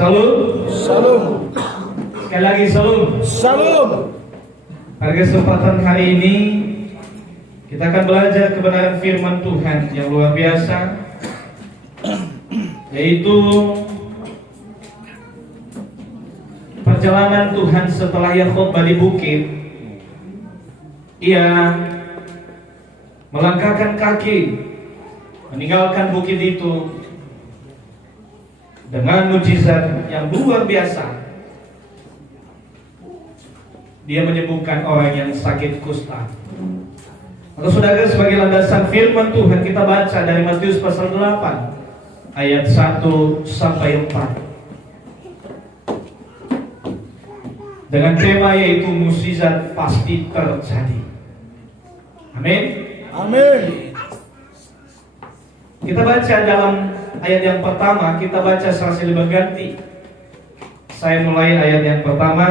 Salam. Salam. Sekali lagi salam. Salam. Pada kesempatan hari ini kita akan belajar kebenaran firman Tuhan yang luar biasa, yaitu perjalanan Tuhan setelah ia khotbah di bukit. Ia melangkahkan kaki, meninggalkan bukit itu dengan mujizat yang luar biasa. Dia menyembuhkan orang yang sakit kusta. Maka saudara, sebagai landasan firman Tuhan, kita baca dari Matius pasal 8 ayat 1 sampai 4 dengan tema yaitu mukjizat pasti terjadi. Amin. Amin. Kita baca dalam ayat yang pertama, kita baca secara silih berganti. Saya mulai ayat yang pertama,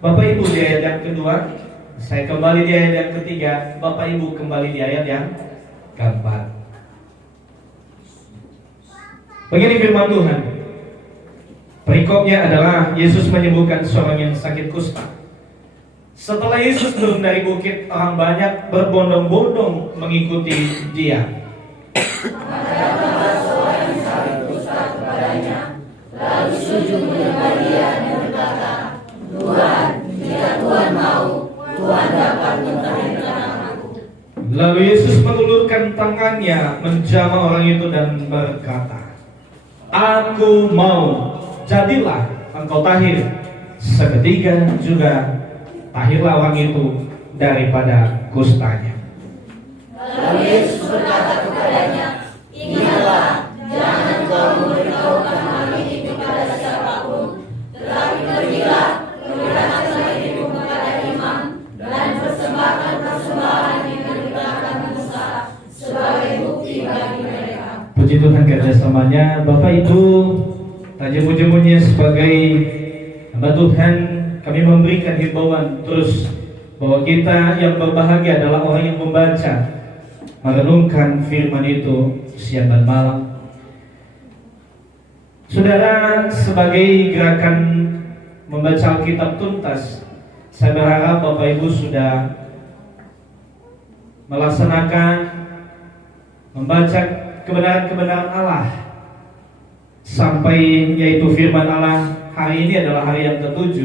Bapak Ibu di ayat yang kedua, saya kembali di ayat yang ketiga, Bapak Ibu kembali di ayat yang keempat. Begini firman Tuhan. Perikopnya adalah Yesus menyembuhkan seorang yang sakit kusta. Setelah Yesus turun dari bukit, orang banyak berbondong-bondong mengikuti Dia. Maka seorang yang sakit kusta kepadanya, lalu sujud menyembah Dia dan berkata, Tuhan, jika Tuhan mau, Tuhan dapat memperhentikan aku. Lalu Yesus mengulurkan tangannya menjamah orang itu dan berkata, Aku mau, jadilah engkau tahir. Seketika juga tahirlah orang itu daripada kustanya. Lalu Yesus berkata kepadanya, Ingatlah, jangan kau memberitahukan hal ini kepada siapapun, tetapi pergilah, perlihatkanlah itu kepada imam, dan persembahkan persembahan yang diberitakan Musa sebagai bukti bagi mereka. Puji Tuhan kerjasamanya. Bapak Ibu, tak jemu-jemunya sebagai hamba Tuhan, kami memberikan himbauan terus bahwa kita yang berbahagia adalah orang yang membaca, merenungkan firman itu siang dan malam. Saudara, sebagai gerakan membaca Alkitab tuntas, saya berharap Bapak Ibu sudah melaksanakan membaca kebenaran-kebenaran Allah sampai, yaitu firman Allah. Hari ini adalah hari yang ke-7,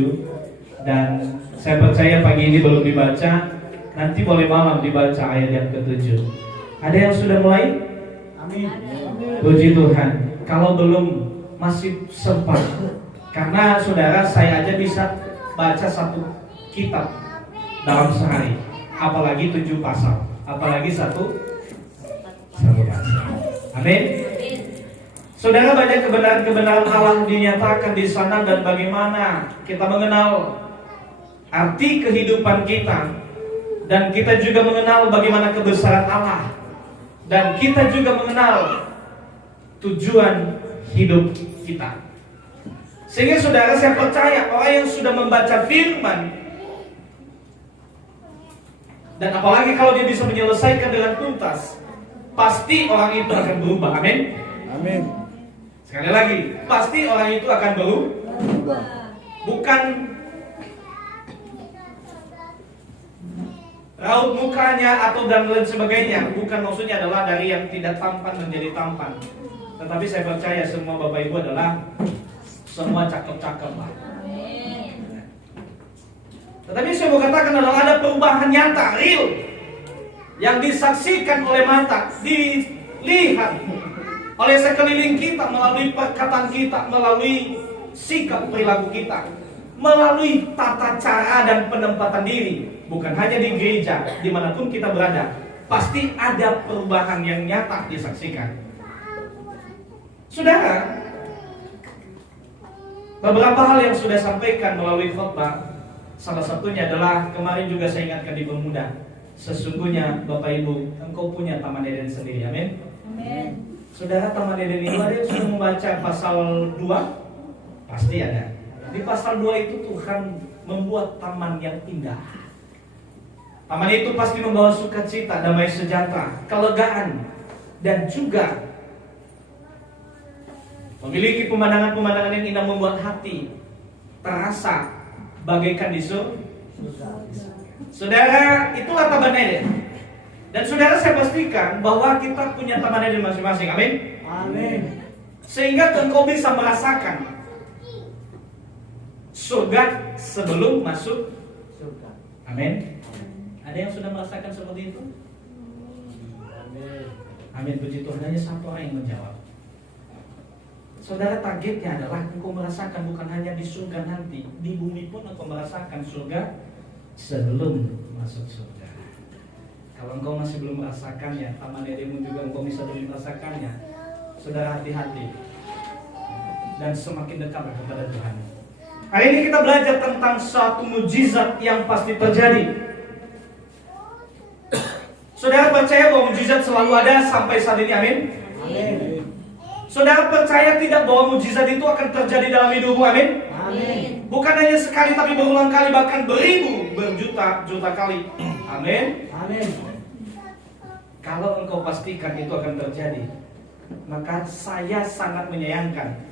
dan saya percaya pagi ini belum dibaca, nanti boleh malam dibaca ayat yang ke-7. Ada yang sudah mulai? Amin. Puji Tuhan. Kalau belum, masih sempat. Karena saudara, saya aja bisa baca satu kitab dalam sehari, apalagi 7 pasal, apalagi satu pasal. Amin. Saudara, banyak kebenaran-kebenaran Allah dinyatakan di sana, dan bagaimana kita mengenal arti kehidupan kita, dan kita juga mengenal bagaimana kebesaran Allah, dan kita juga mengenal tujuan hidup kita. Sehingga saudara, saya percaya orang yang sudah membaca firman, dan apalagi kalau dia bisa menyelesaikan dengan tuntas, pasti orang itu akan berubah. Amin. Amin. Sekali lagi, pasti orang itu akan berubah. Bukan raut mukanya atau dan lain sebagainya. Bukan, maksudnya adalah dari yang tidak tampan menjadi tampan. Tetapi saya percaya semua Bapak Ibu adalah semua cakep-cakep lah. Tetapi saya mau katakan adalah ada perubahan nyata, real, yang disaksikan oleh mata, dilihat oleh sekeliling kita, melalui perkataan kita, melalui sikap perilaku kita, melalui tata cara dan penempatan diri. Bukan hanya di gereja, dimanapun kita berada, pasti ada perubahan yang nyata disaksikan. Saudara, beberapa hal yang sudah sampaikan melalui khotbah, salah satunya adalah kemarin juga saya ingatkan di pemuda, sesungguhnya Bapak Ibu, engkau punya taman Eden sendiri. Amin. Amin. Saudara, taman Eden itu ada yang sudah membaca pasal 2? Pasti ada. Di pasal 2 itu Tuhan membuat taman yang indah. Taman itu pasti membawa sukacita, damai sejahtera, kelegaan, dan juga Memiliki pemandangan-pemandangan yang indah membuat hati terasa bagaikan di surga. Saudara, itulah Taman Eden. Dan saudara, saya pastikan bahwa kita punya Taman Eden masing-masing. Amin. Amin. Sehingga engkau bisa merasakan surga sebelum masuk surga. Amin. Ada yang sudah merasakan seperti itu? Amin. Amin. Puji Tuhan, hanya satu orang yang menjawab. Saudara, targetnya adalah engkau merasakan bukan hanya di surga nanti, di bumi pun engkau merasakan surga sebelum masuk surga. Kalau engkau masih belum merasakannya, Taman Edenmu juga engkau bisa belum merasakannya. Saudara, hati-hati dan semakin dekatlah kepada Tuhan. Hari ini kita belajar tentang suatu mujizat yang pasti terjadi. Saudara percaya bahwa mujizat selalu ada sampai saat ini, amin? Amin. Saudara percaya tidak bahwa mujizat itu akan terjadi dalam hidupmu, amin? Amin. Bukan hanya sekali tapi berulang kali, bahkan beribu, berjuta-juta kali. Amin. Amin. Kalau engkau pastikan itu akan terjadi, maka saya sangat menyayangkan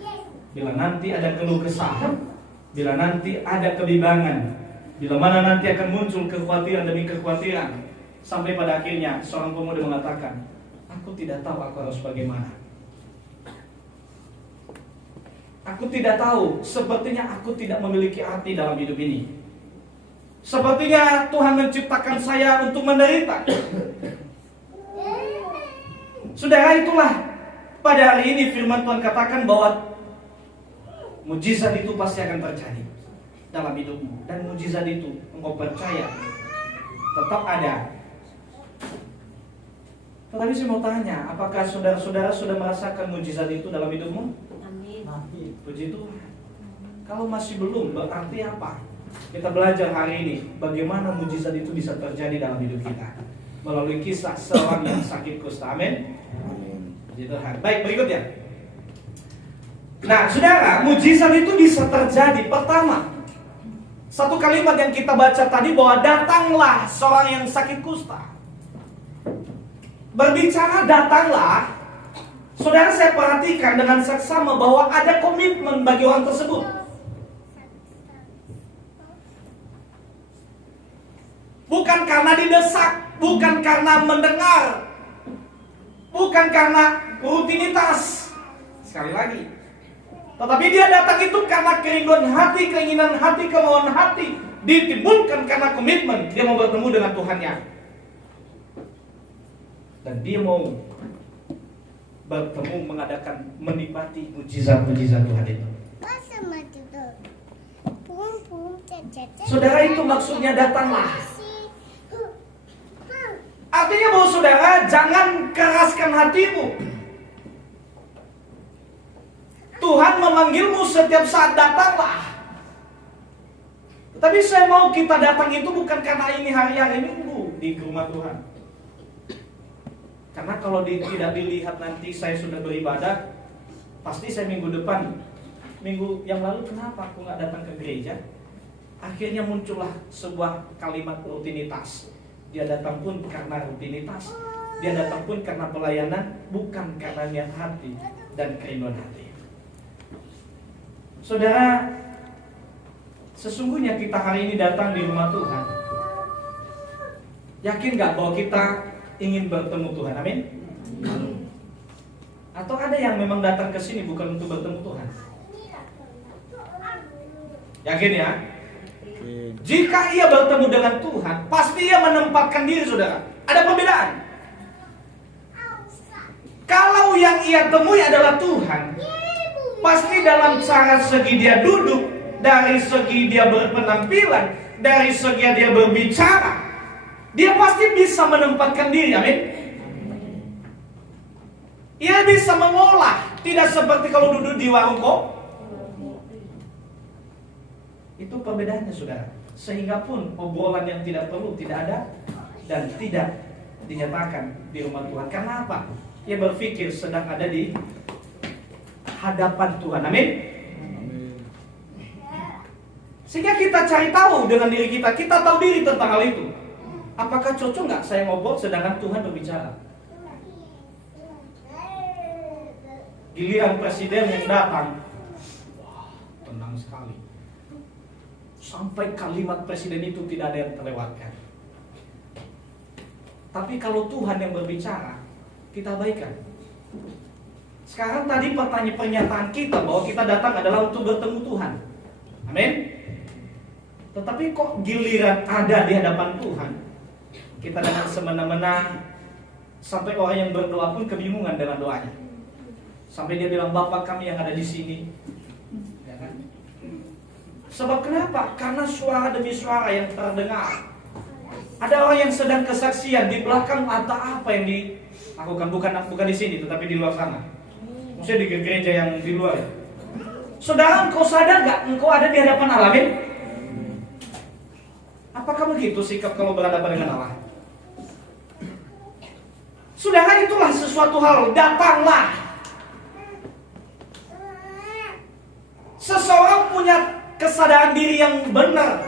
bila nanti ada keluh kesah, bila nanti ada kebimbangan, bila mana nanti akan muncul kekhawatiran demi kekhawatiran, sampai pada akhirnya seorang pemuda mengatakan, aku tidak tahu aku harus bagaimana. Aku tidak tahu, sepertinya aku tidak memiliki arti dalam hidup ini. Sepertinya Tuhan menciptakan saya untuk menderita. Saudara, itulah pada hari ini firman Tuhan katakan bahwa mujizat itu pasti akan terjadi dalam hidupmu. Dan mujizat itu engkau percaya tetap ada. Tetapi saya mau tanya, apakah saudara-saudara sudah merasakan mujizat itu dalam hidupmu? Amin. Puji Tuhan. Kalau masih belum, berarti apa? Kita belajar hari ini bagaimana mujizat itu bisa terjadi dalam hidup kita melalui kisah seorang yang sakit kusta. Amin. Puji Tuhan. Baik, berikutnya. Nah, saudara, mujizat itu bisa terjadi. Pertama, satu kalimat yang kita baca tadi bahwa datanglah seorang yang sakit kusta. Berbicara datanglah, saudara, saya perhatikan dengan seksama bahwa ada komitmen bagi orang tersebut. Bukan karena didesak, bukan karena mendengar, bukan karena rutinitas. Sekali lagi, tetapi dia datang itu karena kerinduan hati, keinginan hati, kemauan hati, ditimbulkan karena komitmen. Dia mau bertemu dengan Tuhannya, dan dia mau bertemu, mengadakan, menikmati mujizat-mujizat Tuhan itu. Saudara, itu maksudnya datanglah. Artinya bahwa saudara jangan keraskan hatimu. Tuhan memanggilmu setiap saat, datanglah. Tapi saya mau kita datang itu bukan karena ini hari Minggu di rumah Tuhan. Karena kalau tidak dilihat nanti saya sudah beribadah, pasti saya minggu depan, minggu yang lalu kenapa aku nggak datang ke gereja? Akhirnya muncullah sebuah kalimat rutinitas. Dia datang pun karena rutinitas, dia datang pun karena pelayanan, bukan karena niat hati dan kerinduan hati. Saudara, sesungguhnya kita hari ini datang di rumah Tuhan. Yakin gak bahwa kita ingin bertemu Tuhan? Amin. Atau ada yang memang datang ke sini bukan untuk bertemu Tuhan? Yakin ya? Jika ia bertemu dengan Tuhan, pasti ia menempatkan diri, saudara. Ada perbedaan. Kalau yang ia temui adalah Tuhan, pasti dalam cara segi dia duduk, dari segi dia berpenampilan, dari segi dia berbicara, dia pasti bisa menempatkan diri. Amin. Ia bisa mengolah, tidak seperti kalau duduk di warung kopi. Itu perbedaannya, saudara. Sehingga pun obrolan yang tidak perlu tidak ada dan tidak dinyatakan di rumah Tuhan. Karena apa? Ia berpikir sedang ada di hadapan Tuhan. Amin. Sehingga kita cari tahu dengan diri kita. Kita tahu diri tentang hal itu. Apakah cocok nggak saya ngobrol sedangkan Tuhan berbicara? Giliran presiden yang datang, wah, tenang sekali. Sampai kalimat presiden itu tidak ada yang terlewatkan. Tapi kalau Tuhan yang berbicara, kita abaikan. Sekarang tadi pernyataan kita bahwa kita datang adalah untuk bertemu Tuhan. Amin. Tetapi kok giliran ada di hadapan Tuhan, kita dengan semena-mena, sampai orang yang berdoa pun kebingungan dengan doanya. Sampai dia bilang, Bapa kami yang ada di sini. Ya kan? Sebab kenapa? Karena suara demi suara yang terdengar. Ada orang yang sedang kesaksian di belakang ada apa yang dilakukan, bukan di sini, tetapi di luar sana. Maksudnya di gereja yang di luar. Saudara, engkau sadar gak? Engkau ada di hadapan Allah, amin? Apakah begitu sikap kalau berhadapan dengan Allah? Saudara, itulah sesuatu hal, datanglah. Seseorang punya kesadaran diri yang benar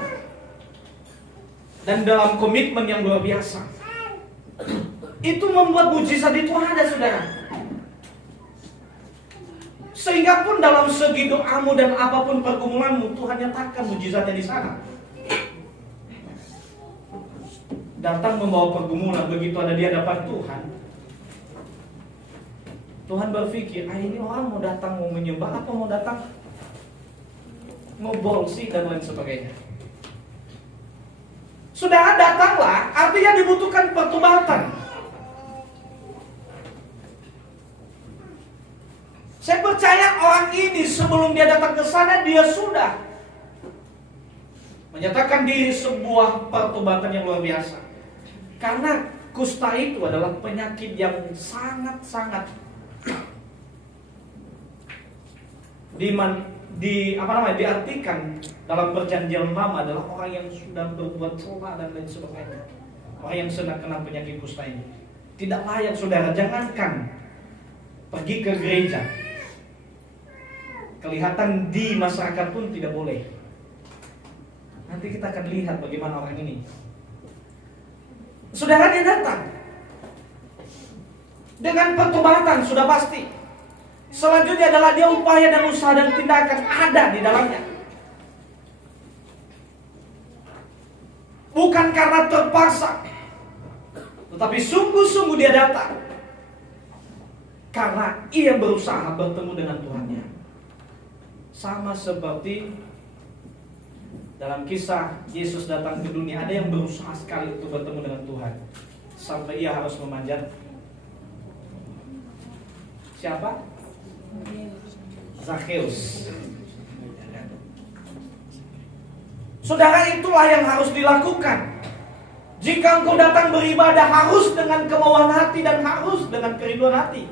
dan dalam komitmen yang luar biasa. Itu membuat mujizat itu ada, saudara. Sehingga pun dalam segi doamu dan apapun pergumulanmu, Tuhan nyatakan mujizatnya di sana. Datang membawa pergumulan, begitu ada di hadapan Tuhan, Tuhan berpikir, ini orang mau datang mau menyembah apa mau datang mau bolsi dan lain sebagainya. Saudara, datanglah, artinya dibutuhkan pertobatan. Saya percaya orang ini sebelum dia datang ke sana, dia sudah menyatakan diri sebuah pertobatan yang luar biasa. Karena kusta itu adalah penyakit yang sangat-sangat diartikan dalam perjanjian lama adalah orang yang sudah berbuat salah dan lain sebagainya. Orang yang sedang kena penyakit kusta ini tidak layak, saudara. Jangankan pergi ke gereja, kelihatan di masyarakat pun tidak boleh. Nanti kita akan lihat bagaimana orang ini. Saudara, dia datang dengan pertobatan sudah pasti. Selanjutnya adalah dia upaya dan usaha dan tindakan ada di dalamnya. Bukan karena terpaksa, tetapi sungguh-sungguh dia datang karena ia berusaha bertemu dengan Tuhannya. Sama seperti dalam kisah Yesus datang ke dunia, ada yang berusaha sekali untuk bertemu dengan Tuhan, sampai ia harus memanjat siapa? Zakheus. Saudara, itulah yang harus dilakukan. Jika engkau datang beribadah, harus dengan kemauan hati dan harus dengan kerinduan hati.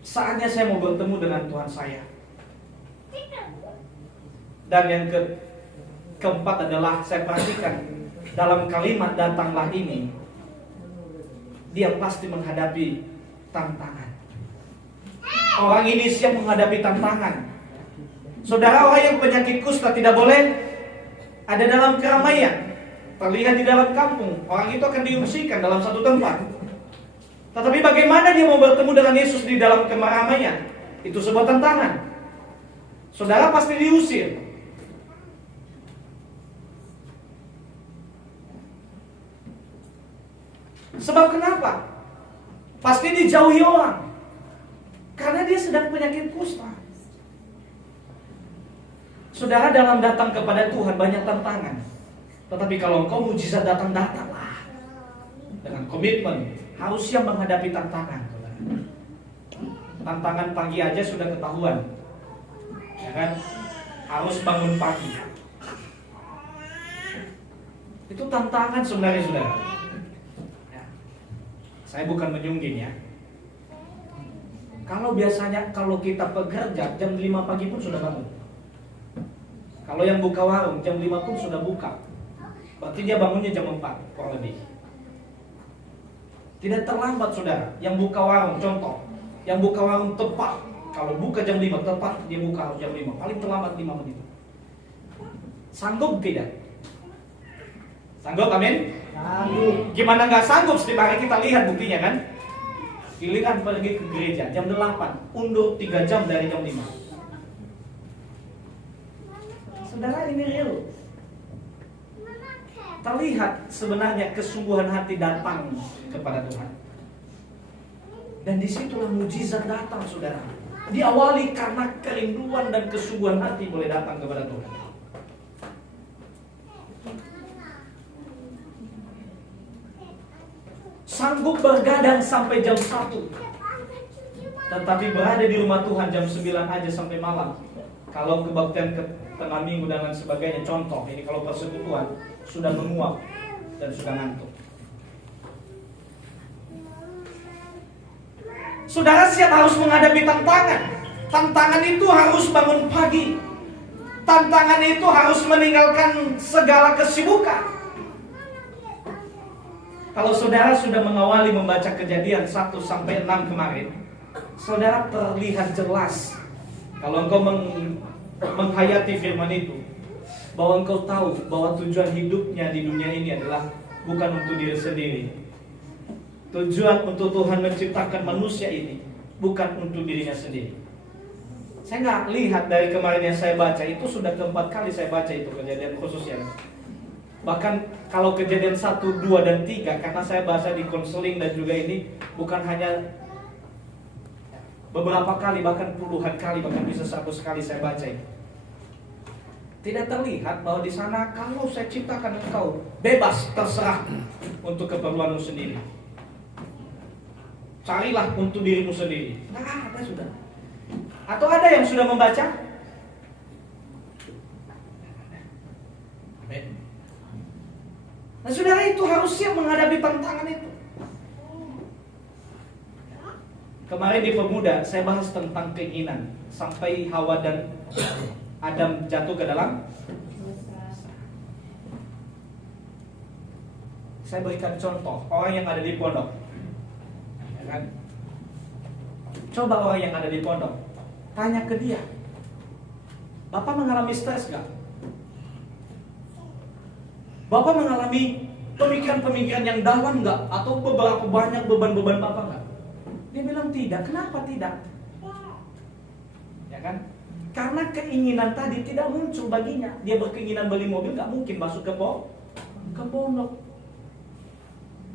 Saatnya saya mau bertemu dengan Tuhan saya. Dan yang keempat adalah saya perhatikan dalam kalimat datanglah ini, dia pasti menghadapi tantangan. Orang ini siap menghadapi tantangan. Saudara, orang yang penyakit kusta tidak boleh ada dalam keramaian, terlihat di dalam kampung. Orang itu akan diungsikan dalam satu tempat. Tetapi bagaimana dia mau bertemu dengan Yesus di dalam keramaian? Itu sebuah tantangan. Saudara, pasti diusir. Sebab kenapa? Pasti dijauhi orang. Karena dia sedang penyakit kusta. Saudara, dalam datang kepada Tuhan banyak tantangan. Tetapi kalau engkau mujizat datanglah dengan komitmen, harus siap menghadapi tantangan. Tantangan pagi aja sudah ketahuan, ya kan? Harus bangun pagi. Itu tantangan sebenarnya, saudara. Ya. Saya bukan menyungging ya. Kalau biasanya kalau kita bekerja jam 5 pagi pun sudah bangun. Kalau yang buka warung jam 5 pun sudah buka. Berarti dia bangunnya jam 4 kurang lebih. Tidak terlambat, saudara. Yang buka warung, contoh, yang buka warung tepat, kalau buka jam 5 tepat dia buka jam 5, paling terlambat 5 menit. Sanggup tidak? Sanggup, amin? Sanggup. Gimana nggak sanggup? Setiap hari kita lihat buktinya kan. Giliran pergi ke gereja jam 8, undur 3 jam dari jam 5. Saudara, ini real. Terlihat sebenarnya kesungguhan hati datang kepada Tuhan. Dan disitulah mujizat datang, saudara. Diawali karena kerinduan dan kesungguhan hati boleh datang kepada Tuhan. Sanggup bergadang sampai jam 1, tetapi berada di rumah Tuhan jam 9 aja sampai malam. Kalau kebaktian ke tengah minggu dan lain sebagainya, contoh ini kalau persekutuan sudah menguap dan sudah ngantuk. Saudara siap harus menghadapi tantangan. Tantangan itu harus bangun pagi. Tantangan itu harus meninggalkan segala kesibukan. Kalau saudara sudah mengawali membaca Kejadian 1 sampai 6 kemarin, saudara terlihat jelas kalau engkau menghayati firman itu, bahwa engkau tahu bahwa tujuan hidupnya di dunia ini adalah bukan untuk diri sendiri. Tujuan untuk Tuhan menciptakan manusia ini bukan untuk dirinya sendiri. Saya nggak lihat dari kemarin yang saya baca, itu sudah keempat kali saya baca itu Kejadian khususnya. Bahkan kalau Kejadian 1, 2, dan 3, karena saya bahasa di konseling dan juga ini bukan hanya beberapa kali, bahkan puluhan kali, bahkan bisa 100 kali saya baca itu. Tidak terlihat bahwa di sana kalau saya ciptakan engkau bebas, terserah untuk keperluanmu sendiri. Carilah untuk dirimu sendiri. Nggak ada, sudah. Atau ada yang sudah membaca? Nah, saudara, itu harus siap menghadapi tantangan itu. Kemarin di Pemuda saya bahas tentang keinginan, sampai Hawa dan Adam jatuh ke dalam. Saya berikan contoh orang yang ada di pondok, ya kan? Coba orang yang ada di pondok, tanya ke dia, Bapak mengalami stres gak? Bapak mengalami pemikiran-pemikiran yang dalam gak? Atau beberapa banyak beban-beban Bapak gak? Dia bilang tidak. Kenapa tidak? Ya kan? Karena keinginan tadi tidak muncul baginya. Dia berkeinginan beli mobil, gak mungkin masuk ke pondok.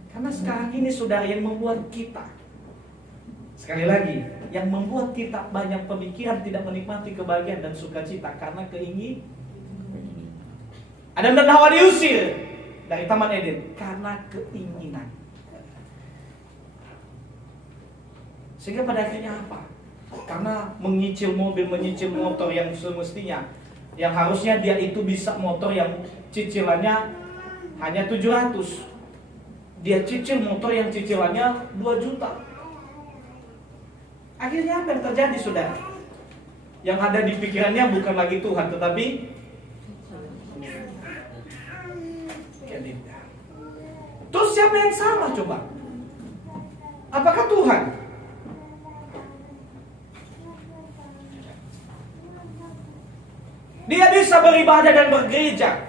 Karena sekarang ini saudara yang membuat kita, sekali lagi, yang membuat kita banyak pemikiran tidak menikmati kebahagiaan dan sukacita karena keinginan. Adam dan Hawa diusir dari Taman Eden karena keinginan. Sehingga pada akhirnya apa? Karena menyicil mobil, menyicil motor yang semestinya, yang harusnya dia itu bisa motor yang cicilannya hanya 700. Dia cicil motor yang cicilannya 2 juta. Akhirnya apa yang terjadi, saudara? Yang ada di pikirannya bukan lagi Tuhan, tetapi terus siapa yang salah coba? Apakah Tuhan? Dia bisa beribadah dan bergereja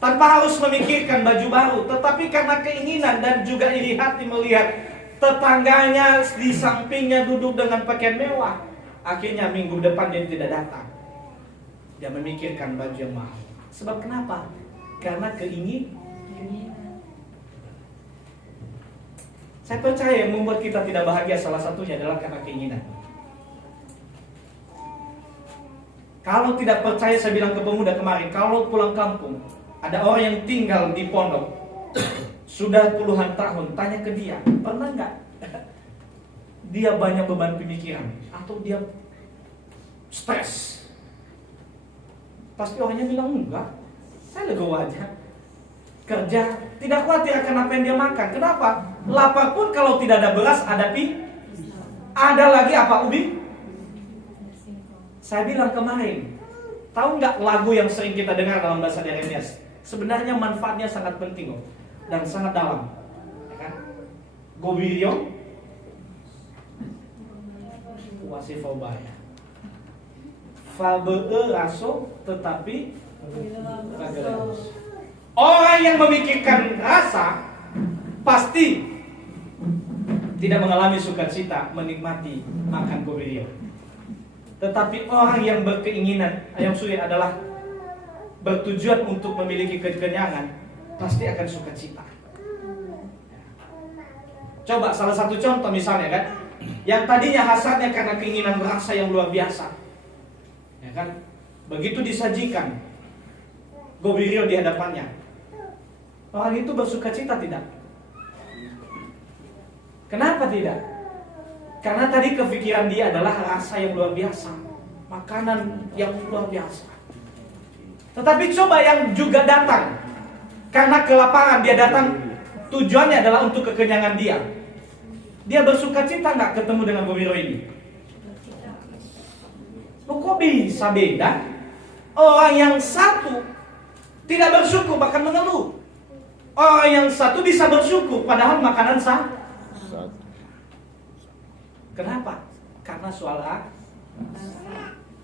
tanpa harus memikirkan baju baru, tetapi karena keinginan dan juga iri hati melihat tetangganya di sampingnya duduk dengan pakaian mewah, akhirnya minggu depan dia tidak datang. Dia memikirkan baju yang mahal. Sebab kenapa? Karena keinginan. Saya percaya yang membuat kita tidak bahagia salah satunya adalah karena keinginan. Kalau tidak percaya, saya bilang ke pemuda kemarin, kalau pulang kampung ada orang yang tinggal di pondok sudah puluhan tahun, tanya ke dia, pernah nggak dia banyak beban pemikiran atau dia stres? Pasti orangnya bilang enggak, saya legowo aja. Kerja, tidak khawatir akan apa yang dia makan. Kenapa? Lapar pun kalau tidak ada beras, ada ada lagi apa, ubi? Saya bilang kemarin, tahu nggak lagu yang sering kita dengar dalam bahasa Yeremias? Sebenarnya manfaatnya sangat penting loh, dan sangat dalam, ya kan? Gobirio, wasifobaya, fabe raso, tetapi rageus. Orang yang memikirkan rasa pasti tidak mengalami sukacita menikmati makan gobirio. Tetapi orang yang berkeinginan, yang sulit adalah bertujuan untuk memiliki kekenyangan, pasti akan sukacita. Coba salah satu contoh misalnya kan, yang tadinya hasratnya karena keinginan rasa yang luar biasa, ya kan, begitu disajikan gobirio di hadapannya, orang itu bersukacita tidak? Kenapa tidak? Karena tadi kepikiran dia adalah rasa yang luar biasa, makanan yang luar biasa. Tetapi coba yang juga datang karena kelaparan, dia datang tujuannya adalah untuk kekenyangan dia. Dia bersukacita nggak ketemu dengan gobirio ini? Kok bisa beda? Orang yang satu tidak bersyukur bahkan mengeluh. Orang yang satu bisa bersyukur padahal makanan sah. Kenapa? Karena soal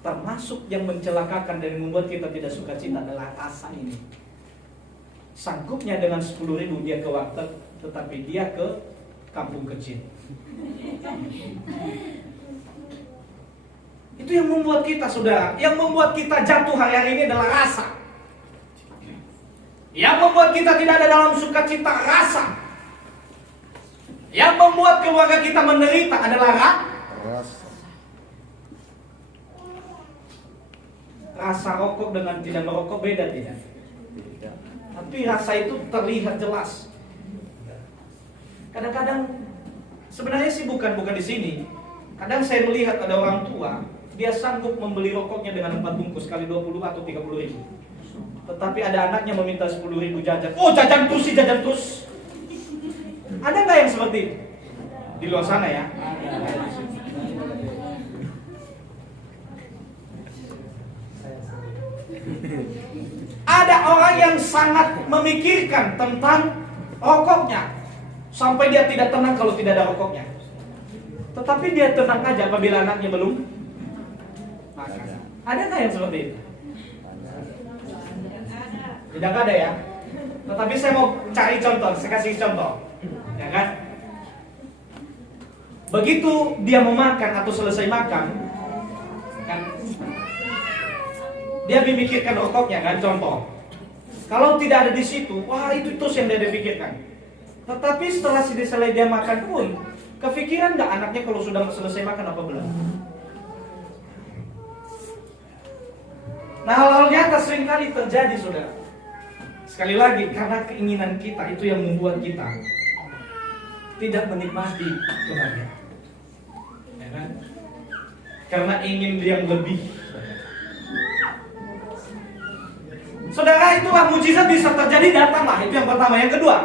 termasuk yang mencelakakan dan membuat kita tidak sukacita adalah rasa ini. Sanggupnya dengan 10.000 dia ke warteg, tetapi dia ke kampung kecil. Itu yang membuat kita, saudara, yang membuat kita jatuh hari ini adalah rasa. Yang membuat kita tidak ada dalam sukacita, rasa. Yang membuat keluarga kita menderita adalah rasa rokok dengan tidak merokok beda tidak? Tapi rasa itu terlihat jelas. Kadang-kadang sebenarnya sih bukan di sini. Kadang saya melihat ada orang tua, dia sanggup membeli rokoknya dengan 4 bungkus kali 20 atau 30.000. Tetapi ada anaknya meminta 10.000 jajan. Oh, jajan terus. Ada nggak yang seperti itu? Di luar sana ya? Ada orang yang sangat memikirkan tentang rokoknya, sampai dia tidak tenang kalau tidak ada rokoknya. Tetapi dia tenang aja apabila anaknya belum makan. Ada nggak yang seperti itu? Tidak ada ya? Tetapi saya mau cari contoh, saya kasih contoh. Ya kan? Begitu dia mau makan atau selesai makan, kan, dia memikirkan rokoknya kan, contoh. Kalau tidak ada di situ, wah itu terus yang dia pikirkan. Tetapi setelah selesai dia makan pun, kepikiran nggak anaknya kalau sudah selesai makan apa belum? Nah, hal-hal nyata seringkali terjadi, saudara. Sekali lagi, karena keinginan kita itu yang membuat kita tidak menikmati kebahagiaan. Ya kan? Karena ingin yang lebih. Saudara, itulah mujizat bisa terjadi, datanglah. Itu yang pertama. Yang kedua,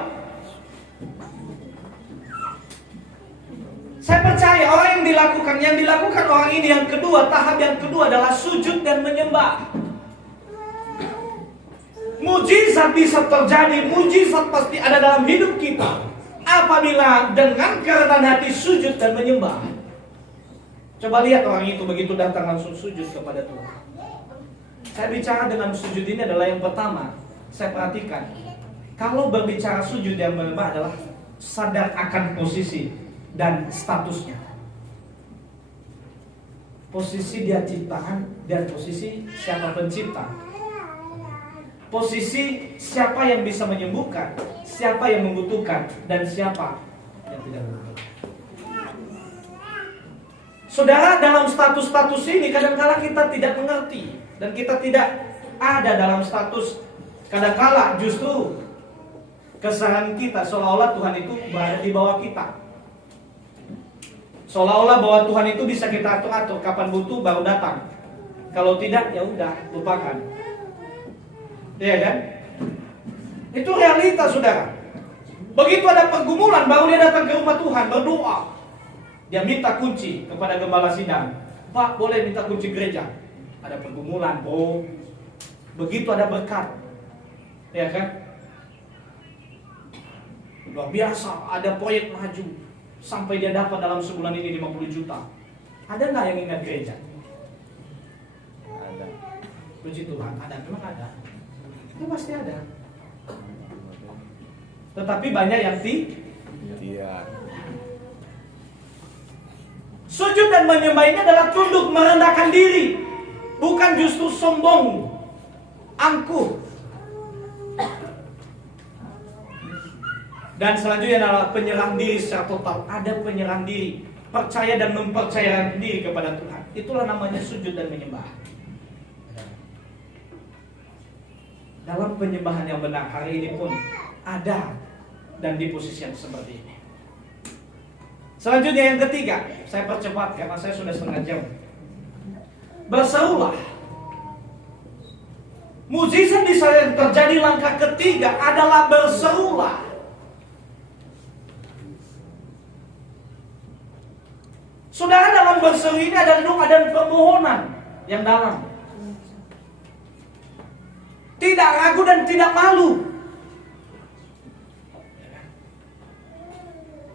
saya percaya orang yang dilakukan orang ini yang kedua, tahap yang kedua adalah sujud dan menyembah. Mujizat bisa terjadi, mujizat pasti ada dalam hidup kita apabila dengan kerendahan hati sujud dan menyembah. Coba lihat orang itu begitu datang langsung sujud kepada Tuhan. Saya bicara dengan sujud ini adalah yang pertama. Saya perhatikan, kalau berbicara sujud dan menyembah adalah sadar akan posisi dan statusnya. Posisi dia ciptaan dan posisi siapa pencipta. Posisi siapa yang bisa menyembuhkan, siapa yang membutuhkan, dan siapa yang tidak membutuhkan. Saudara, dalam status-status ini kadang-kala kita tidak mengerti, dan kita tidak ada dalam status. Kadang-kala justru kesalahan kita seolah-olah Tuhan itu berada di bawah kita. Seolah-olah bahwa Tuhan itu bisa kita atur-atur, kapan butuh baru datang. Kalau tidak, ya udah, lupakan. Ya kan? Itu realita, saudara. Begitu ada pergumulan, baru dia datang ke rumah Tuhan, berdoa. Dia minta kunci kepada gembala sidang. Pak, boleh minta kunci gereja? Ada pergumulan, oh. Begitu ada berkat. Ya kan? Luar biasa, ada proyek maju. Sampai dia dapat dalam sebulan ini 50 juta. Ada nggak yang ingat gereja? Ada. Puji Tuhan, ada, memang ada. Itu pasti ada. Tetapi banyak yang tidak. Sujud dan menyembah ini adalah tunduk, merendahkan diri, bukan justru sombong, angkuh. Dan selanjutnya adalah penyerah diri secara total. Ada penyerah diri, percaya dan mempercayakan diri kepada Tuhan. Itulah namanya sujud dan menyembah. Dalam penyembahan yang benar hari ini pun ada dan di posisi yang seperti ini. Selanjutnya yang ketiga, saya percepat karena saya sudah setengah jam. Berserulah. Mujizat di saya yang terjadi langkah ketiga adalah berserulah. Saudara, dalam berseru ini ada doa dan permohonan yang dalam. Tidak ragu dan tidak malu.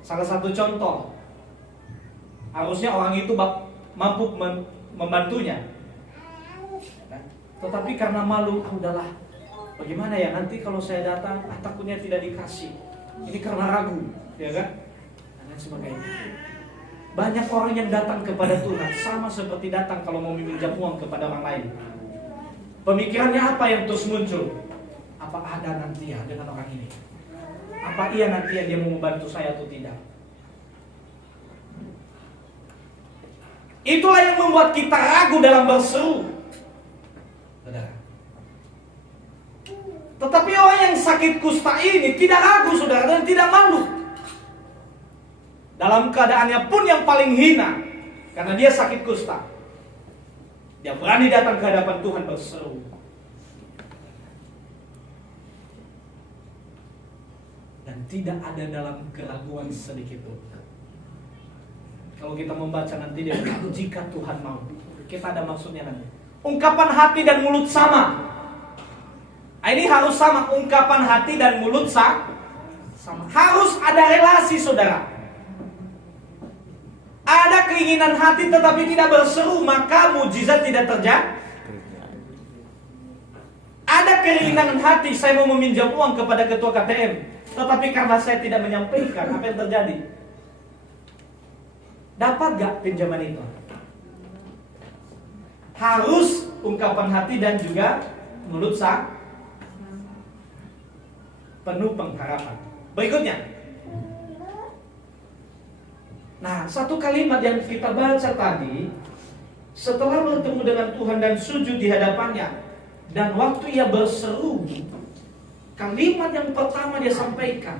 Salah satu contoh, harusnya orang itu mampu membantunya, tetapi karena malu, udahlah, bagaimana ya nanti kalau saya datang, takutnya tidak dikasih. Ini karena ragu, ya kan? Dan lain sebagainya. Banyak orang yang datang kepada Tuhan sama seperti datang kalau mau meminjam uang kepada orang lain. Pemikirannya apa yang terus muncul? Apa ada nanti ya dengan orang ini? Apa iya nanti ya dia mau membantu saya atau tidak? Itulah yang membuat kita ragu dalam berseru. Saudara. Tetapi orang yang sakit kusta ini tidak ragu, saudara, dan tidak malu. Dalam keadaannya pun yang paling hina, karena dia sakit kusta, dia berani datang ke hadapan Tuhan berseru. Dan tidak ada dalam keraguan sedikit pun. Kalau kita membaca nanti dia bilang, jika Tuhan mau. Kita ada maksudnya nanti. Ungkapan hati dan mulut sama. Ini harus sama. Ungkapan hati dan mulut sama. Harus ada relasi, saudara. Ada keinginan hati tetapi tidak berseru, maka mujizat tidak terjadi. Ada keinginan hati, saya mau meminjam uang kepada ketua KTM, tetapi karena saya tidak menyampaikan, apa yang terjadi? Dapat gak pinjaman itu? Harus ungkapan hati dan juga mulut penuh pengharapan. Berikutnya, nah, satu kalimat yang kita baca tadi, setelah bertemu dengan Tuhan dan sujud di hadapannya, dan waktu ia berseru, kalimat yang pertama dia sampaikan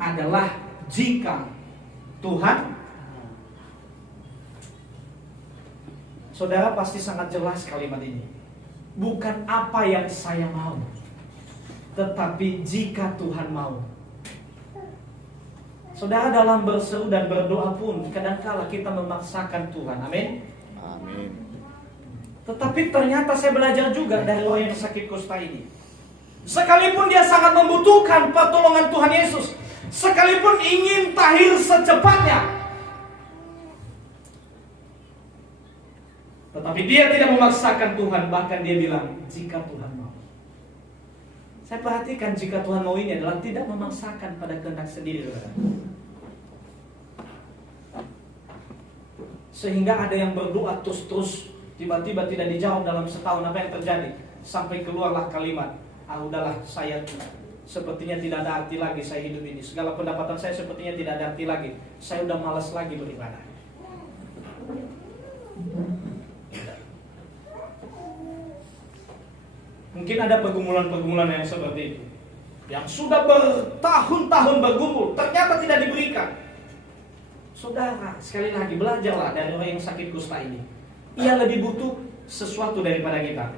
adalah jika Tuhan. Saudara pasti sangat jelas kalimat ini. Bukan apa yang saya mau, tetapi jika Tuhan mau. Saudara, dalam berseru dan berdoa pun kadangkala kita memaksakan Tuhan. Amin. Amin. Tetapi ternyata saya belajar juga dari orang yang sakit kusta ini. Sekalipun dia sangat membutuhkan pertolongan Tuhan Yesus, sekalipun ingin tahir secepatnya, tetapi dia tidak memaksakan Tuhan. Bahkan dia bilang, jika Tuhan mau. Saya perhatikan jika Tuhan mau ini adalah tidak memaksakan pada kehendak sendiri, saudara. Sehingga ada yang berdoa terus tiba-tiba tidak dijawab dalam setahun. Apa yang terjadi? Sampai keluarlah kalimat, udahlah, saya sepertinya tidak ada arti lagi saya hidup ini. Segala pendapatan saya sepertinya tidak ada arti lagi. Saya udah malas lagi beribadah. Mungkin ada pergumulan-pergumulan yang seperti itu, yang sudah bertahun-tahun bergumul, ternyata tidak diberikan. Saudara, sekali lagi belajarlah dari orang yang sakit kusta ini. Ia lebih butuh sesuatu daripada kita.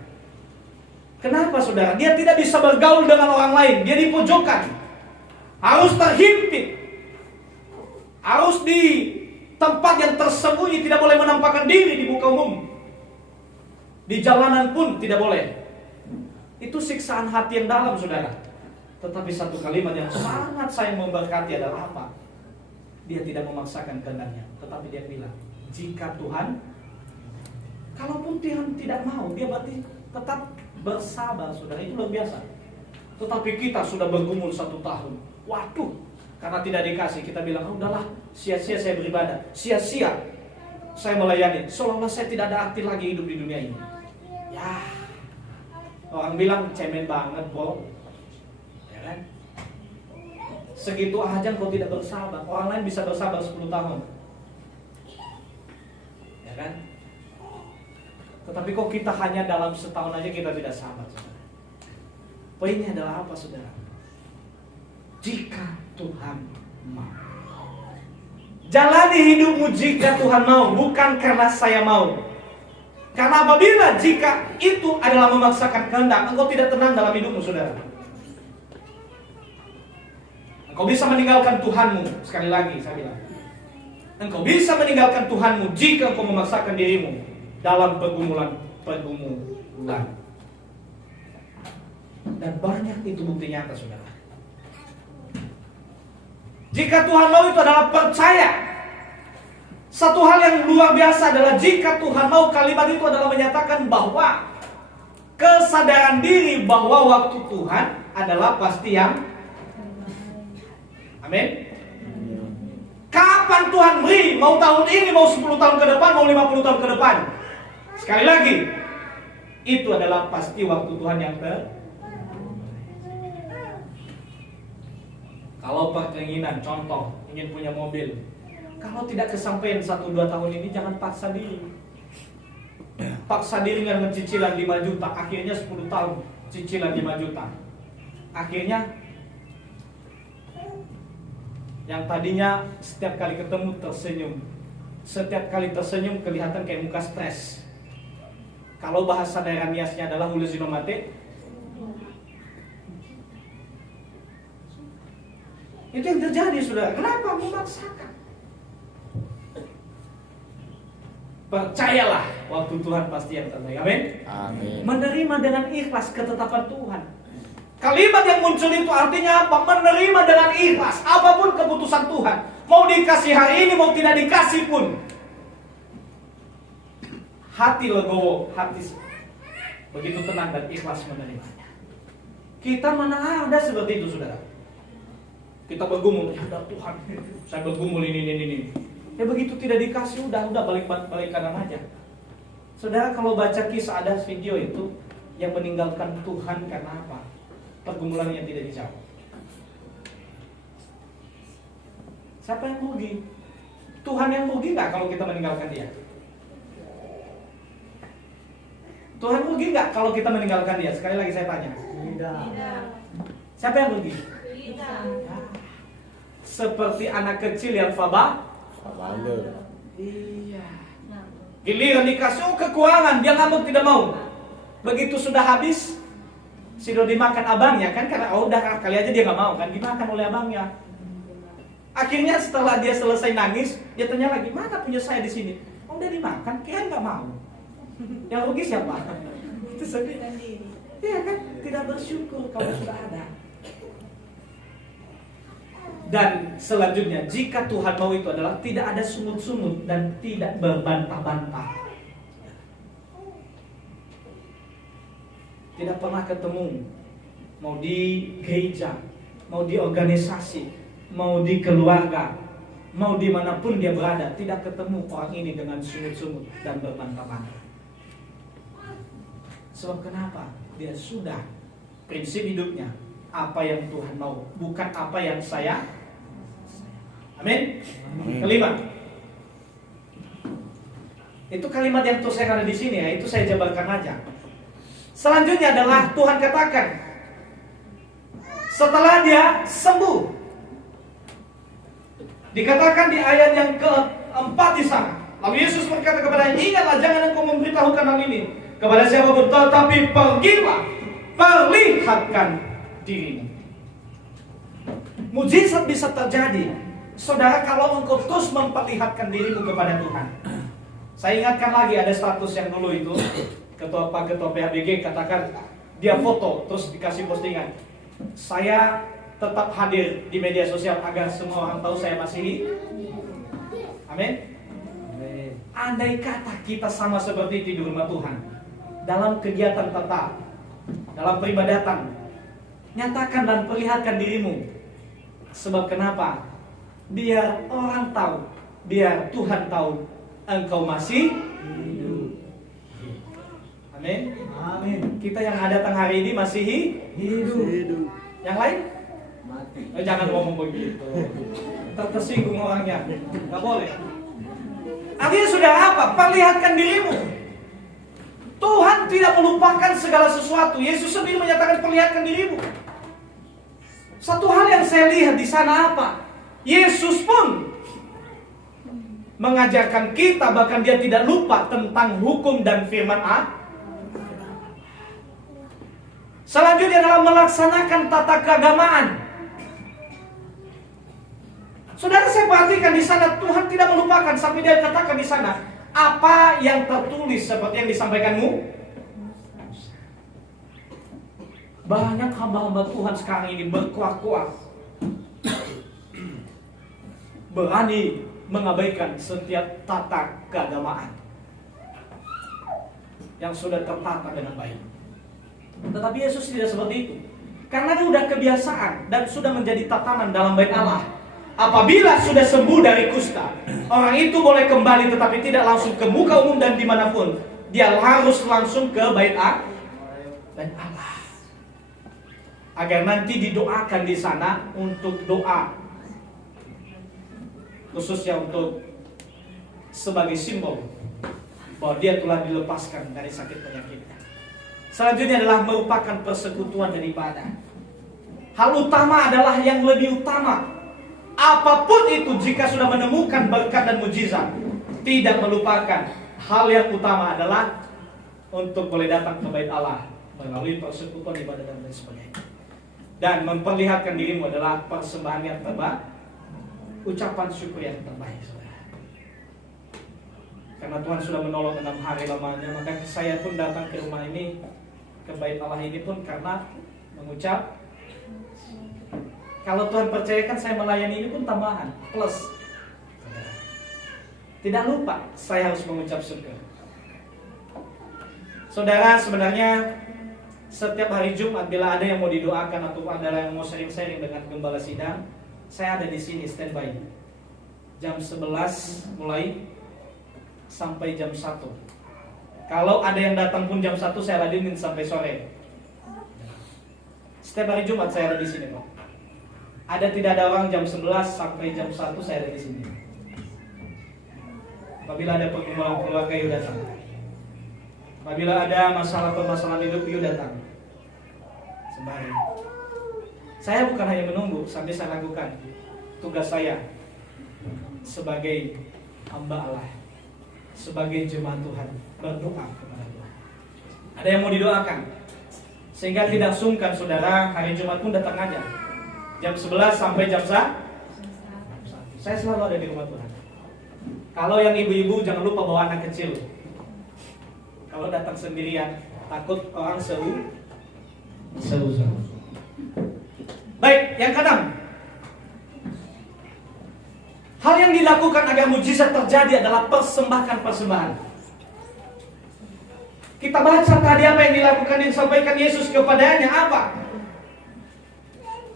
Kenapa, saudara? Dia tidak bisa bergaul dengan orang lain. Dia di pojokan, harus terhimpit, harus di tempat yang tersembunyi, tidak boleh menampakkan diri di muka umum. Di jalanan pun tidak boleh. Itu siksaan hati yang dalam, saudara. Tetapi satu kalimat yang sangat saya memberkati adalah apa? Dia tidak memaksakan kehendaknya, tetapi dia bilang, jika Tuhan, kalaupun Tuhan tidak mau, dia berarti tetap bersabar, saudara. Itu luar biasa. Tetapi kita sudah bergumul 1 tahun. Waduh, Karena tidak dikasih, kita bilang, oh, udahlah, sia-sia saya beribadah, sia-sia saya melayani, seolah-olah saya tidak ada arti lagi hidup di dunia ini. Ya, orang bilang cemen banget, bro. Ya kan? Segitu aja kau tidak bersabar. Orang lain bisa bersabar 10 tahun. Ya kan? Tetapi kok kita hanya dalam setahun aja kita tidak sabar, saudara. Poinnya adalah apa, saudara? Jika Tuhan mau. Jalani hidupmu jika Tuhan mau, bukan karena saya mau. Karena apabila jika itu adalah memaksakan kehendak, engkau tidak tenang dalam hidupmu, saudara. Engkau bisa meninggalkan Tuhanmu. Sekali lagi saya bilang, engkau bisa meninggalkan Tuhanmu jika engkau memaksakan dirimu dalam pergumulan. Dan banyak itu bukti nyata, saudara. Jika Tuhan mau itu adalah percaya. Satu hal yang luar biasa adalah jika Tuhan mau, kalimat itu adalah menyatakan bahwa kesadaran diri bahwa waktu Tuhan adalah pasti yang amin. Kapan Tuhan beri? Mau tahun ini, mau 10 tahun ke depan, mau 50 tahun ke depan. Sekali lagi, itu adalah pasti waktu Tuhan yang Kalau keinginan, contoh, ingin punya mobil, kalau tidak kesampaian 1-2 tahun ini, jangan paksa diri. Paksa diri dengan cicilan 5 juta, akhirnya 10 tahun cicilan 5 juta. Akhirnya yang tadinya setiap kali ketemu tersenyum, setiap kali tersenyum kelihatan kayak muka stres. Kalau bahasa daerah Niasnya adalah hulu zinomate. Itu yang terjadi, saudara. Kenapa memaksakan? Percayalah, waktu Tuhan pasti yang terbaik. Amin. Amin. Menerima dengan ikhlas ketetapan Tuhan. Kalimat yang muncul itu artinya apa? Menerima dengan ikhlas apapun keputusan Tuhan. Mau dikasih hari ini, mau tidak dikasih pun. Hati legowo, hati begitu tenang dan ikhlas menerimanya. Kita mana ada seperti itu, saudara. Kita bergumul, ya udah Tuhan, saya bergumul ini. Ya begitu tidak dikasih, udah balik kanan aja. Saudara, kalau baca kisah ada video itu yang meninggalkan Tuhan karena apa? Pergumulan yang tidak dijawab. Siapa yang rugi? Tuhan yang rugi nggak kalau kita meninggalkan Dia? Tuhan rugi nggak kalau kita meninggalkan Dia? Sekali lagi saya tanya. Tidak. Siapa yang rugi? Seperti anak kecil yang iya. Giliran dikasih kekurangan, dia ngamuk tidak mau. Begitu sudah habis, sudah dimakan abangnya kan, karena udah kali aja dia nggak mau kan, dimakan oleh abangnya. Akhirnya setelah dia selesai nangis, dia tanya lagi, mana punya saya di sini? Oh, udah dimakan, kira nggak mau. Yang rugi siapa? Itu sendiri. Iya kan, tidak bersyukur kalau sudah ada. Dan selanjutnya, jika Tuhan mau itu adalah tidak ada sungut-sungut dan tidak berbantah-bantah. Tidak pernah ketemu, mau di gereja, mau di organisasi, mau di keluarga, mau dimanapun dia berada, tidak ketemu orang ini dengan sungut-sungut dan berbantah-bantah. Sebab kenapa? Dia sudah prinsip hidupnya apa yang Tuhan mau, bukan apa yang saya. Amin. Kelima, itu kalimat yang terus saya ada di sini ya, itu saya jabarkan aja. Selanjutnya adalah Tuhan katakan, setelah dia sembuh, dikatakan di ayat yang keempat di sana. Lalu Yesus berkata kepadanya, ingatlah jangan engkau memberitahukan hal ini kepada siapapun, tetapi pergilah, perlihatkan dirimu. Mujizat bisa terjadi, saudara, kalau engkau terus memperlihatkan dirimu kepada Tuhan. Saya ingatkan lagi ada status yang dulu itu ketua PHBG katakan dia foto terus dikasih postingan, saya tetap hadir di media sosial agar semua orang tahu saya masih hidup. Amin. Andai kata kita sama seperti itu di rumah Tuhan, dalam kegiatan tetap, dalam peribadatan, nyatakan dan perlihatkan dirimu. Sebab kenapa? Biar orang tahu, biar Tuhan tahu engkau masih Hidup. Amin. Amin. Kita yang datang hari ini masih Hidup. Yang lain? Mati. Jangan ngomong begitu. Tersinggung orangnya. Gak boleh. Artinya sudah apa? Perlihatkan dirimu. Tuhan tidak melupakan segala sesuatu. Yesus sendiri menyatakan perlihatkan dirimu. Satu hal yang saya lihat di sana apa? Yesus pun mengajarkan kita, bahkan dia tidak lupa tentang hukum dan firman Allah. Selanjutnya adalah melaksanakan tata keagamaan. Saudara, saya perhatikan di sana Tuhan tidak melupakan sampai dia katakan di sana apa yang tertulis seperti yang disampaikanmu. Banyak hamba-hamba Tuhan sekarang ini berkuah-kuah, berani mengabaikan setiap tata keagamaan yang sudah tertata dengan baik. Tetapi Yesus tidak seperti itu. Karena dia sudah kebiasaan dan sudah menjadi tatanan dalam bait Allah. Apabila sudah sembuh dari kusta, orang itu boleh kembali tetapi tidak langsung ke muka umum dan dimanapun. Dia harus langsung ke bait Allah. Agar nanti didoakan di sana untuk doa. Khususnya untuk sebagai simbol bahwa dia telah dilepaskan dari sakit penyakitnya. Selanjutnya adalah merupakan persekutuan dan ibadah. Hal utama adalah yang lebih utama. Apapun itu jika sudah menemukan berkat dan mujizat, tidak melupakan hal yang utama adalah untuk boleh datang ke bait Allah melalui persekutuan, ibadah dan lain sebagainya. Dan memperlihatkan dirimu adalah persembahan yang terbaik, ucapan syukur yang terbaik, saudara. Karena Tuhan sudah menolong 6 hari lamanya, maka saya pun datang ke rumah ini, ke bait Allah ini pun karena mengucap. Kalau Tuhan percayakan saya melayani ini pun tambahan, plus. Tidak lupa saya harus mengucap syukur. Saudara, sebenarnya setiap hari Jumat bila ada yang mau didoakan atau ada yang mau sharing-sharing dengan gembala sidang, saya ada di sini standby. Jam 11 mulai sampai jam 1. Kalau ada yang datang pun jam 1 saya ladenin sampai sore. Setiap hari Jumat saya ada di sini, Pak. Ada tidak ada orang jam 11 sampai jam 1 saya ada di sini. Apabila ada pergumulan keluarga, yuk datang. Apabila ada masalah permasalahan hidup, yuk datang. Sembari. Saya bukan hanya menunggu sampai saya lakukan tugas saya sebagai hamba Allah, sebagai jemaat Tuhan, berdoa kepada Tuhan. Ada yang mau didoakan, sehingga tidak sungkan saudara, hari Jumat pun datang aja. Jam 11 sampai jam 1. Saya selalu ada di rumah Tuhan. Kalau yang ibu-ibu jangan lupa bawa anak kecil. Kalau datang sendirian, takut orang seru. Baik, yang keenam. Hal yang dilakukan agar mujizat terjadi adalah persembahan. Kita baca tadi apa yang dilakukan dan disampaikan Yesus kepadanya, apa?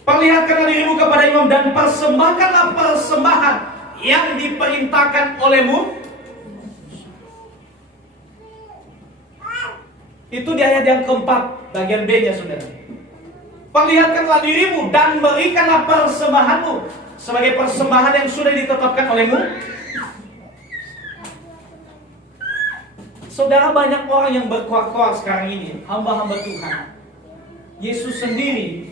Perlihatkanlah dirimu kepada imam dan persembahkanlah persembahan yang diperintahkan olehmu. Itu di ayat yang keempat, bagian B-nya saudara. Perlihatkanlah dirimu dan berikanlah persembahanmu sebagai persembahan yang sudah ditetapkan olehmu. Saudara, banyak orang yang berkuar-kuar sekarang ini, hamba-hamba Tuhan. Yesus sendiri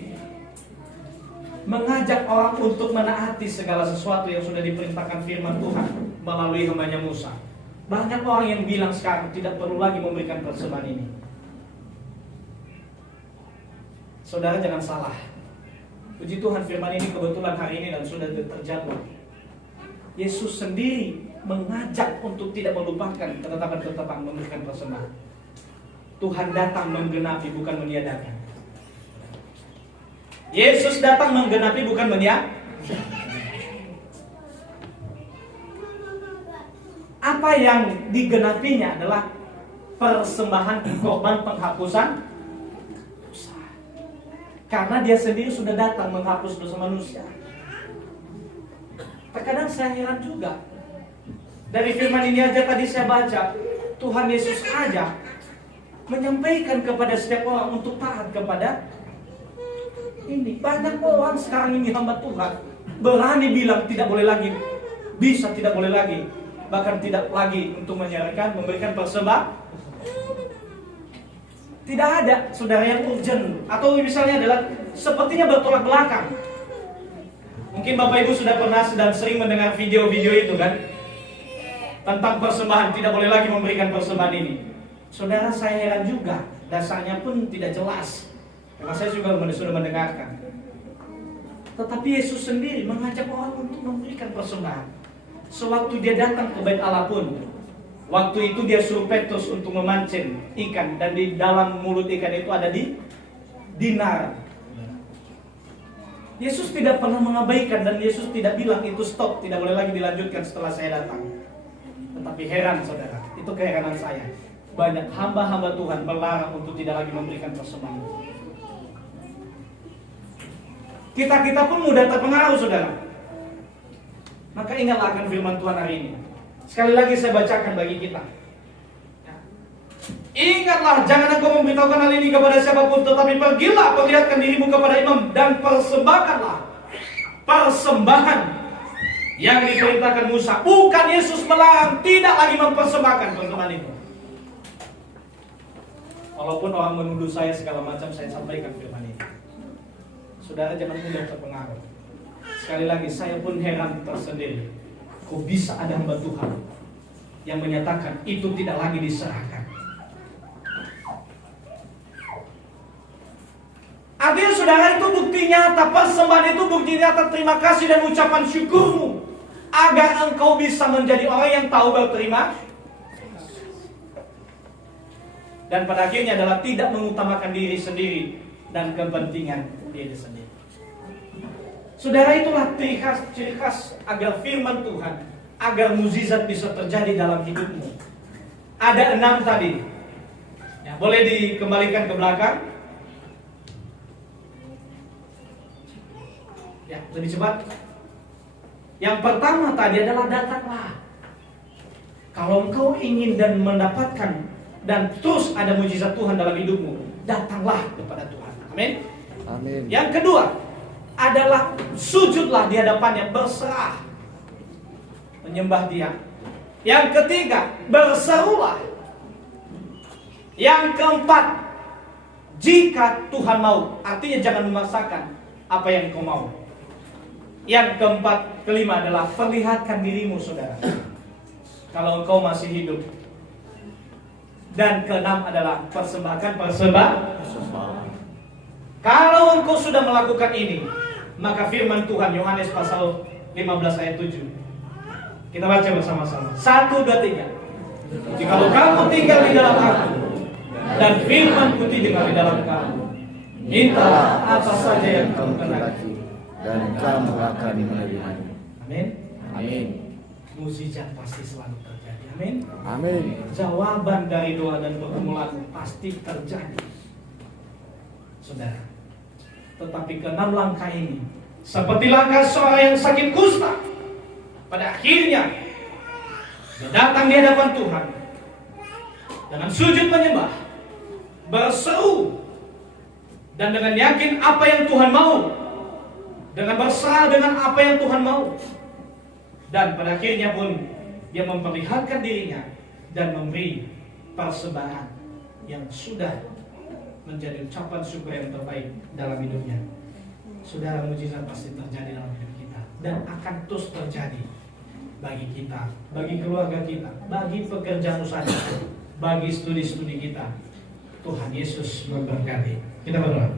mengajak orang untuk menaati segala sesuatu yang sudah diperintahkan firman Tuhan melalui hambanya Musa. Banyak orang yang bilang sekarang tidak perlu lagi memberikan persembahan ini. Saudara, jangan salah. Puji Tuhan, firman ini kebetulan hari ini dan sudah terjadwal. Yesus sendiri mengajak untuk tidak melupakan ketetapan-ketetapan memberikan persembahan. Tuhan datang menggenapi, bukan meniadakan. Yesus datang menggenapi, bukan meniadakan. Apa yang digenapinya adalah persembahan korban penghapusan dosa. Karena dia sendiri sudah datang menghapus dosa manusia. Kadang saya heran juga. Dari firman ini aja tadi saya baca, Tuhan Yesus ajak menyampaikan kepada setiap orang untuk taat kepada ini. Banyak orang sekarang ini hamba Tuhan berani bilang tidak boleh lagi, bisa tidak boleh lagi, bahkan tidak lagi untuk menyarankan memberikan persembahan. Tidak ada saudara yang urgent, atau misalnya adalah sepertinya bertolak belakang. Mungkin Bapak Ibu sudah pernah dan sering mendengar video-video itu kan, tentang persembahan, tidak boleh lagi memberikan persembahan ini. Saudara, saya heran juga, dasarnya pun tidak jelas, karena saya juga sudah mendengarkan. Tetapi Yesus sendiri mengajak orang untuk memberikan persembahan. Sewaktu dia datang ke Bait Allah pun, waktu itu dia suruh Petrus untuk memancing ikan, dan di dalam mulut ikan itu ada dinar. Yesus tidak pernah mengabaikan, dan Yesus tidak bilang itu stop, tidak boleh lagi dilanjutkan setelah saya datang. Tetapi heran saudara, itu keheranan saya. Banyak hamba-hamba Tuhan melarang untuk tidak lagi memberikan persembahan. Kita pun mudah terpengaruh saudara. Maka ingatlah akan firman Tuhan hari ini. Sekali lagi saya bacakan bagi kita. Ingatlah, jangan engkau memberitahukan hal ini kepada siapapun, tetapi pergilah, perlihatkan dirimu kepada imam, dan persembahkanlah persembahan yang diperintahkan Musa. Bukan Yesus melarang tidak lagi mempersembahkan persembahan itu. Walaupun orang menuduh saya segala macam, saya sampaikan firman ini. Saudara, jangan mudah terpengaruh. Sekali lagi, saya pun heran tersendiri. Kok bisa ada hamba Tuhan yang menyatakan itu tidak lagi diserahkan? Artinya saudara, itu bukti nyata, persembahan itu bukti nyata terima kasih dan ucapan syukurmu, agar engkau bisa menjadi orang yang tahu berterima. Dan pada akhirnya adalah tidak mengutamakan diri sendiri dan kepentingan diri sendiri. Saudara, itulah ciri khas agar firman Tuhan, agar mukjizat bisa terjadi dalam hidupmu. Ada 6 tadi. Ya, boleh dikembalikan ke belakang. Ya, lebih cepat. Yang pertama tadi adalah datanglah. Kalau engkau ingin dan mendapatkan dan terus ada mukjizat Tuhan dalam hidupmu, datanglah kepada Tuhan. Amin. Amin. Yang kedua adalah sujudlah di hadapannya, berserah, menyembah Dia. Yang ketiga, berserulah. Yang keempat, jika Tuhan mau, artinya jangan memaksakan apa yang kau mau. Yang keempat, kelima adalah perlihatkan dirimu saudara, kalau engkau masih hidup. Dan keenam adalah persembahkan persembahan. Kalau engkau sudah melakukan ini, maka firman Tuhan Yohanes pasal 15 ayat 7. Kita baca bersama-sama. 1, 2, 3. Jikalau kamu tinggal di dalam aku, dan firman-Ku tinggal di dalam kamu, mintalah apa saja yang kamu kehendaki, dan kamu akan menerimanya. Amin. Amin. Mukjizat pasti selalu terjadi. Amin. Amin. Jawaban dari doa dan pergumulanmu pasti terjadi, saudara. Tetapi ke-6 langkah ini seperti langkah seorang yang sakit kusta. Pada akhirnya dia datang di hadapan Tuhan dengan sujud menyembah, berseru, dan dengan yakin apa yang Tuhan mau, dengan berserah dengan apa yang Tuhan mau. Dan pada akhirnya pun dia memperlihatkan dirinya dan memberi persembahan yang sudah menjadi ucapan syukur yang terbaik dalam hidupnya. Saudara, mukjizat pasti terjadi dalam hidup kita dan akan terus terjadi bagi kita, bagi keluarga kita, bagi pekerjaan usaha kita, bagi studi-studi kita. Tuhan Yesus memberkati. Kita berdoa.